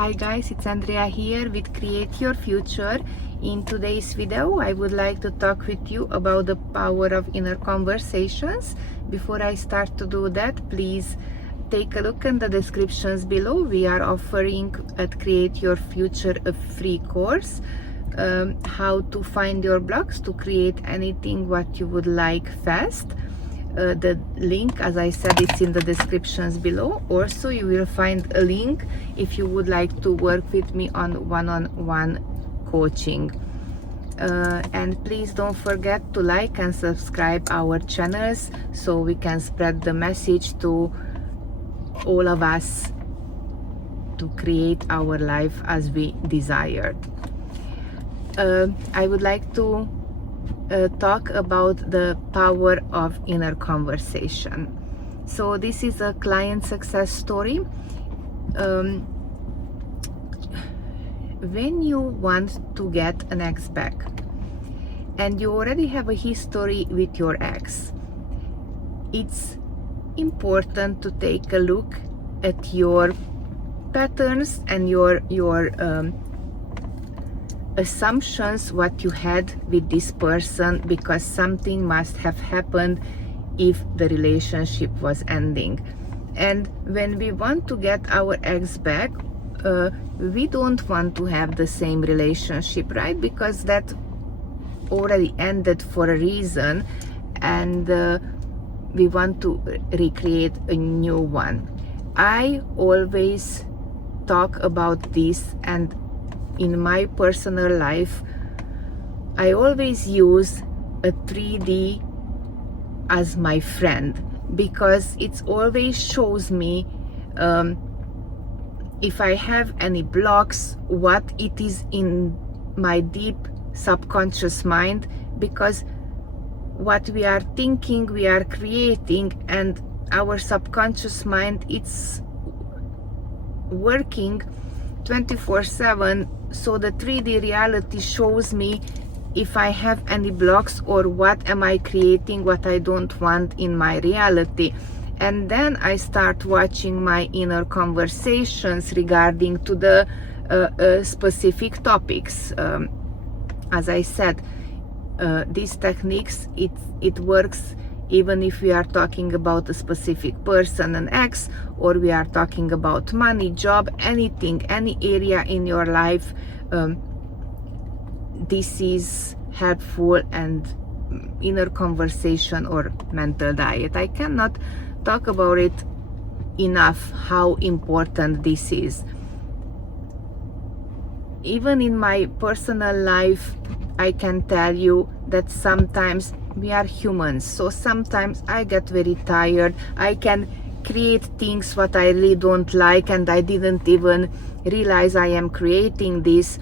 Hi guys, it's Andrea here with Create Your Future. In today's video, I would like to talk with you about the power of inner conversations. Before I start to do that, please take a look in the descriptions below. We are offering at Create Your Future a free course, how to find your blocks to create anything what you would like fast. The link, as I said, it's in the descriptions below. Also, you will find a link if you would like to work with me on one-on-one coaching. And please don't forget to like and subscribe our channels so we can spread the message to all of us to create our life as we desired. I would like to talk about the power of inner conversation. So this is a client success story. When you want to get an ex back and you already have a history with your ex, it's important to take a look at your patterns and your assumptions what you had with this person, because something must have happened if the relationship was ending. And when we want to get our ex back, we don't want to have the same relationship, right? Because that already ended for a reason, and we want to recreate a new one. I always talk about this, and in my personal life, I always use a 3D as my friend, because it always shows me if I have any blocks, what it is in my deep subconscious mind, because what we are thinking, we are creating, and our subconscious mind, it's working 24/7. So the 3D reality shows me if I have any blocks or what am I creating, what I don't want in my reality. And then I start watching my inner conversations regarding to the specific topics. As I said, these techniques, it works even if we are talking about a specific person, an ex, or we are talking about money, job, anything, any area in your life. This is helpful, and inner conversation or mental diet. I cannot talk about it enough how important this is. Even in my personal life, I can tell you that sometimes we are humans, so sometimes I get very tired. I can create things what I really don't like, and I didn't even realize I am creating this.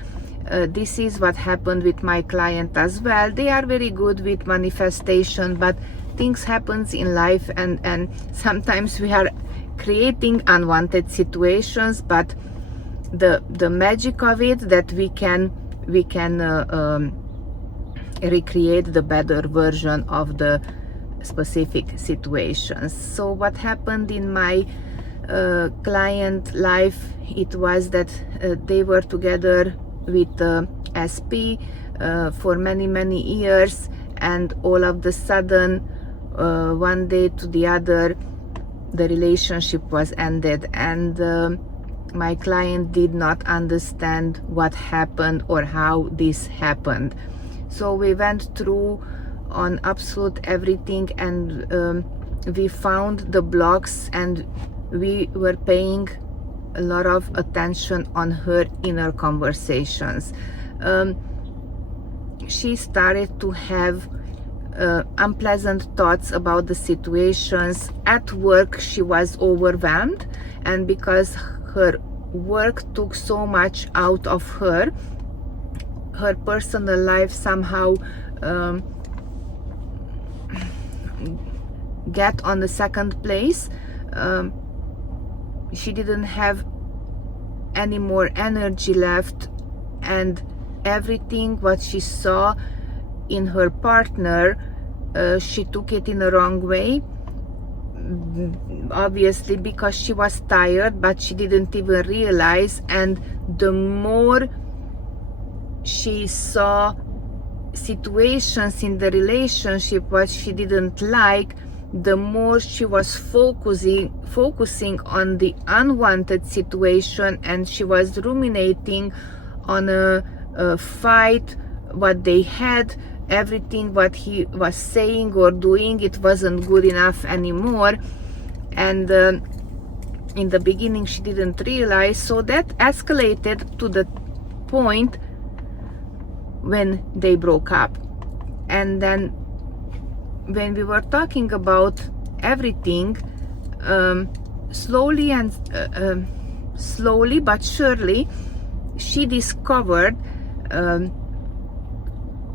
This is what happened with my client as well. They are very good with manifestation, but things happens in life, and sometimes we are creating unwanted situations, but the magic of it, that we can recreate the better version of the specific situations. So what happened in my client life, it was that they were together with SP for many years, and all of the sudden, one day to the other, the relationship was ended, and my client did not understand what happened or how this happened. So we went through on absolute everything, and we found the blocks, and we were paying a lot of attention on her inner conversations. She started to have unpleasant thoughts about the situations. At work, she was overwhelmed, and because her work took so much out of her personal life somehow get on the second place. She didn't have any more energy left, and everything what she saw in her partner, she took it in the wrong way, obviously because she was tired, but she didn't even realize. And the more she saw situations in the relationship what she didn't like, the more she was focusing on the unwanted situation, and she was ruminating on a fight what they had. Everything what he was saying or doing, it wasn't good enough anymore. And in the beginning she didn't realize, so that escalated to the point when they broke up. And then when we were talking about everything, slowly but surely she discovered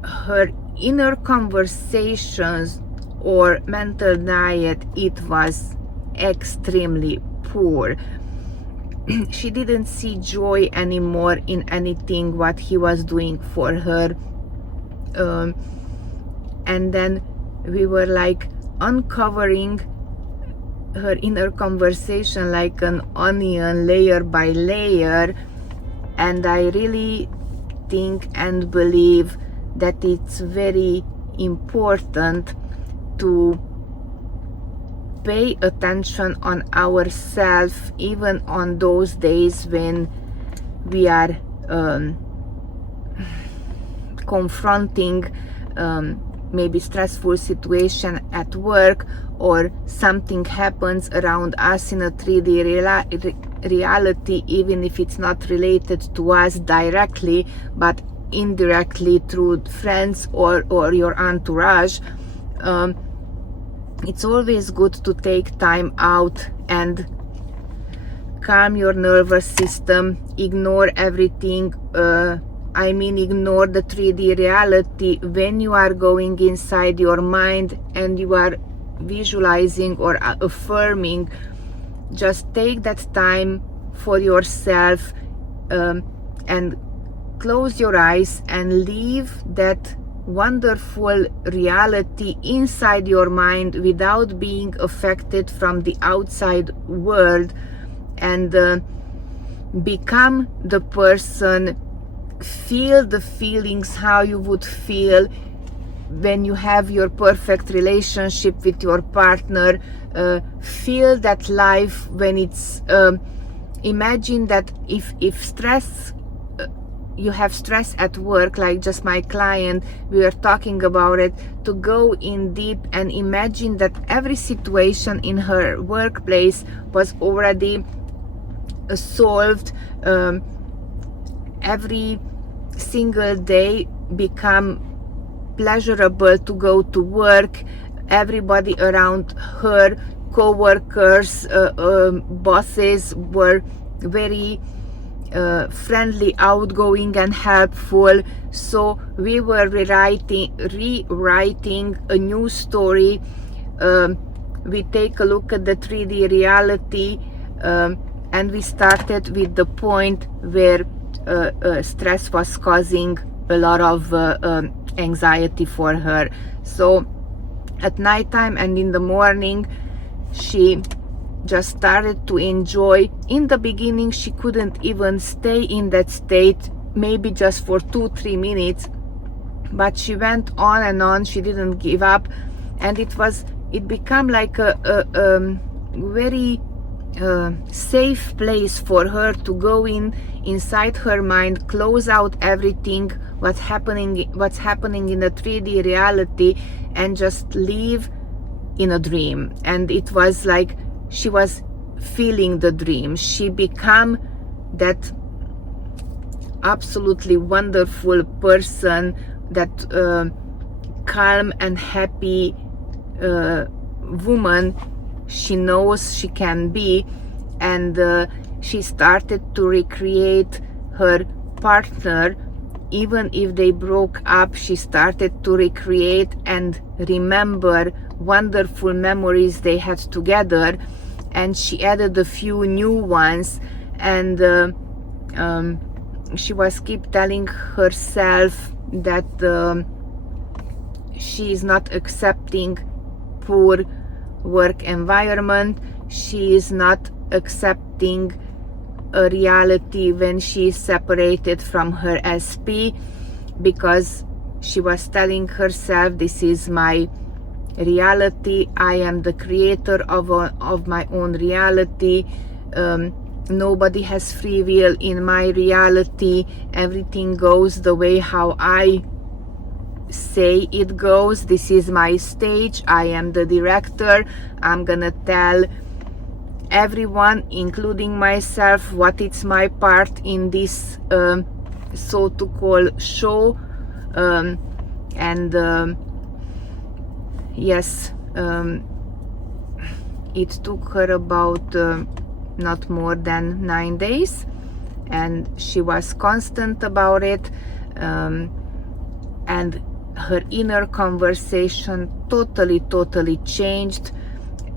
her inner conversations or mental diet, it was extremely poor. She didn't see joy anymore in anything what he was doing for her. And then we were like uncovering her inner conversation like an onion, layer by layer. And I really think and believe that it's very important to pay attention on ourselves, even on those days when we are confronting maybe stressful situation at work, or something happens around us in a 3D reality, even if it's not related to us directly, but indirectly through friends or your entourage. It's always good to take time out and calm your nervous system, ignore everything. Ignore the 3D reality when you are going inside your mind and you are visualizing or affirming. Just take that time for yourself and close your eyes and leave that wonderful reality inside your mind without being affected from the outside world, and become the person. Feel the feelings how you would feel when you have your perfect relationship with your partner. Feel that life when it's imagine that if stress, you have stress at work, like just my client, we were talking about it, to go in deep and imagine that every situation in her workplace was already solved. Every single day become pleasurable to go to work. Everybody around her, co-workers, bosses, were very friendly, outgoing and helpful. So we were rewriting a new story. We take a look at the 3D reality, and we started with the point where stress was causing a lot of anxiety for her. So at nighttime and in the morning she just started to enjoy. In the beginning she couldn't even stay in that state, maybe just for 2-3 minutes, but she went on and on. She didn't give up, and it became like a very safe place for her to go inside her mind, close out everything what's happening in the 3D reality, and just live in a dream. And it was like she was feeling the dream. She became that absolutely wonderful person, that calm and happy woman she knows she can be. And she started to recreate her partner. Even if they broke up, she started to recreate and remember wonderful memories they had together, and she added a few new ones. And she was keep telling herself that she is not accepting poor work environment. She is not accepting a reality when she is separated from her SP, because she was telling herself, this is my reality, I am the creator of my own reality, nobody has free will in my reality, everything goes the way how I say it goes, this is my stage, I am the director, I'm gonna tell everyone, including myself, what it's my part in this so to call show. Yes, it took her about not more than 9 days, and she was constant about it, and her inner conversation totally changed.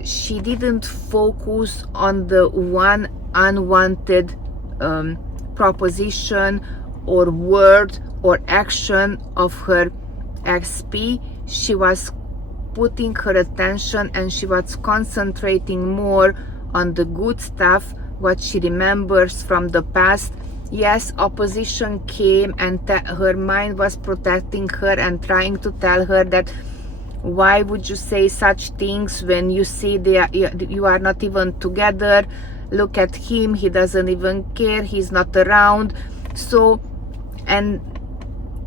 She didn't focus on the one unwanted proposition or word or action of her XP. She was putting her attention and she was concentrating more on the good stuff, what she remembers from the past. Yes, opposition came and her mind was protecting her and trying to tell her that why would you say such things when you see you are not even together, look at him, he doesn't even care, he's not around. So, and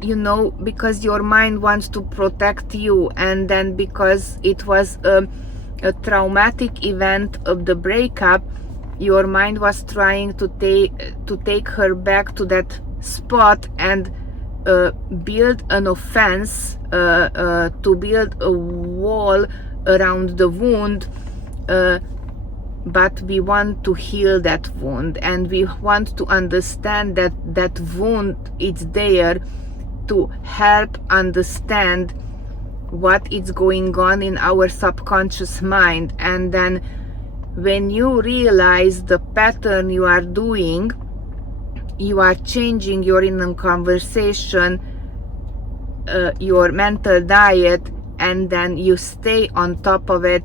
you know, because your mind wants to protect you, and then because it was a traumatic event of the breakup, your mind was trying to take her back to that spot and build an offense, to build a wall around the wound, but we want to heal that wound, and we want to understand that that wound is there to help understand what is going on in our subconscious mind. And then when you realize the pattern you are doing, you are changing your inner conversation, your mental diet, and then you stay on top of it.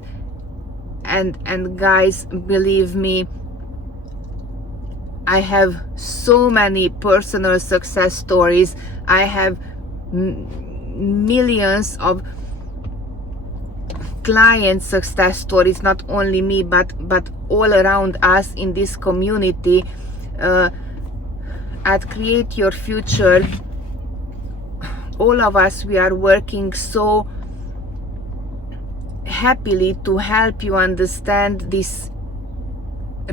And guys, believe me, I have so many personal success stories. I have millions of client success stories, not only me, but all around us in this community. At Create Your Future, all of us, we are working so happily to help you understand this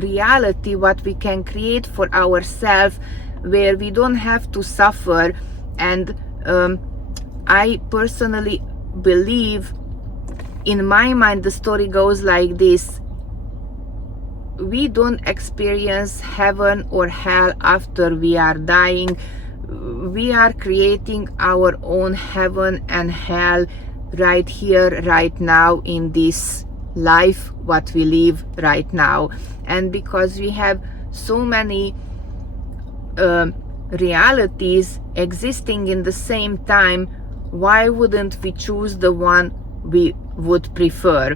reality, what we can create for ourselves, where we don't have to suffer. And I personally believe, in my mind, the story goes like this: we don't experience heaven or hell after we are dying. We are creating our own heaven and hell right here, right now, in this life what we live right now. And because we have so many realities existing in the same time, why wouldn't we choose the one we would prefer?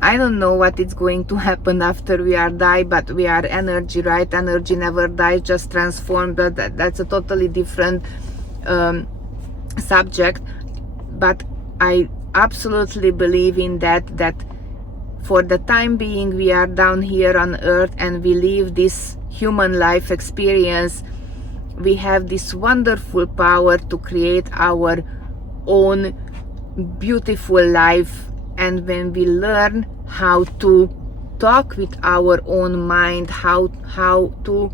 I don't know what is going to happen after we are die, but we are energy, right? Energy never dies, just transformed. That's a totally different subject. But I absolutely believe in that for the time being we are down here on earth and we live this human life experience. We have this wonderful power to create our own beautiful life. And when we learn how to talk with our own mind, how to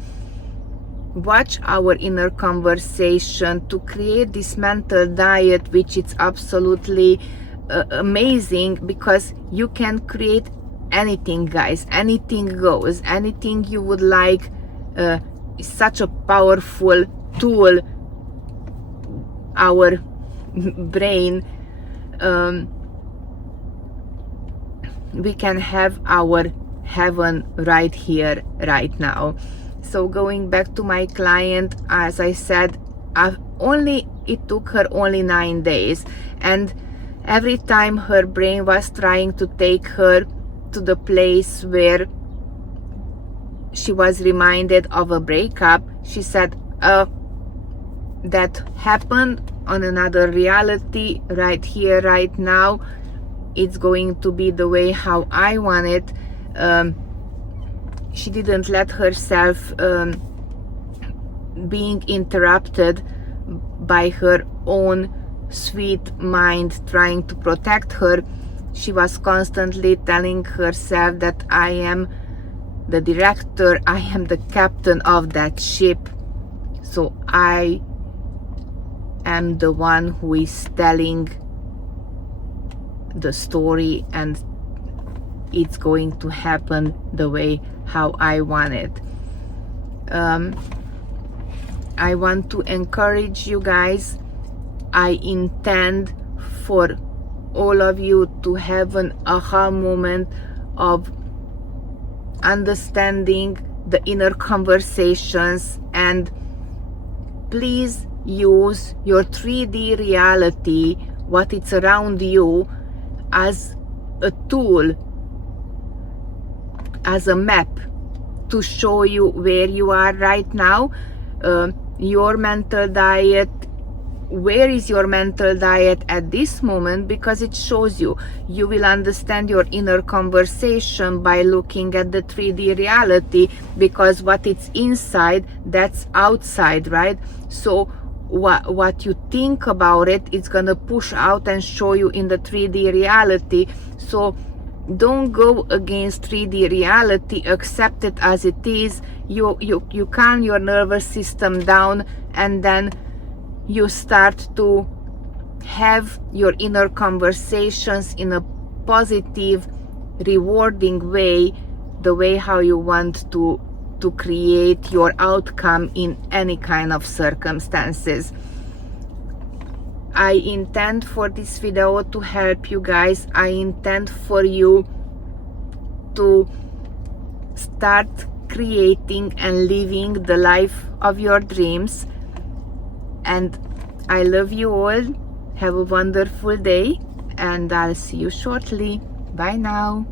watch our inner conversation, to create this mental diet, which is absolutely amazing, because you can create anything, guys. Anything goes, anything you would like. Is such a powerful tool, our brain. We can have our heaven right here, right now. So going back to my client, as I said, it took her only 9 days, and every time her brain was trying to take her to the place where she was reminded of a breakup. She said, that happened on another reality, right here, right now. It's going to be the way how I want it. She didn't let herself being interrupted by her own sweet mind trying to protect her. She was constantly telling herself that I am the director, I am the captain of that ship, so I am the one who is telling the story, and it's going to happen the way how I want it. I want to encourage you guys. I intend for all of you to have an aha moment of understanding the inner conversations, and please use your 3D reality, what it's around you, as a tool, as a map to show you where you are right now. Your mental diet, where is your mental diet at this moment, because it shows you. You will understand your inner conversation by looking at the 3D reality, because what it's inside, that's outside, right? So what you think about it, it's gonna push out and show you in the 3D reality. So don't go against 3D reality, accept it as it is. You calm your nervous system down, and then you start to have your inner conversations in a positive, rewarding way, the way how you want to create your outcome in any kind of circumstances. I intend for this video to help you guys. I intend for you to start creating and living the life of your dreams. And I love you all. Have a wonderful day, and I'll see you shortly. Bye now.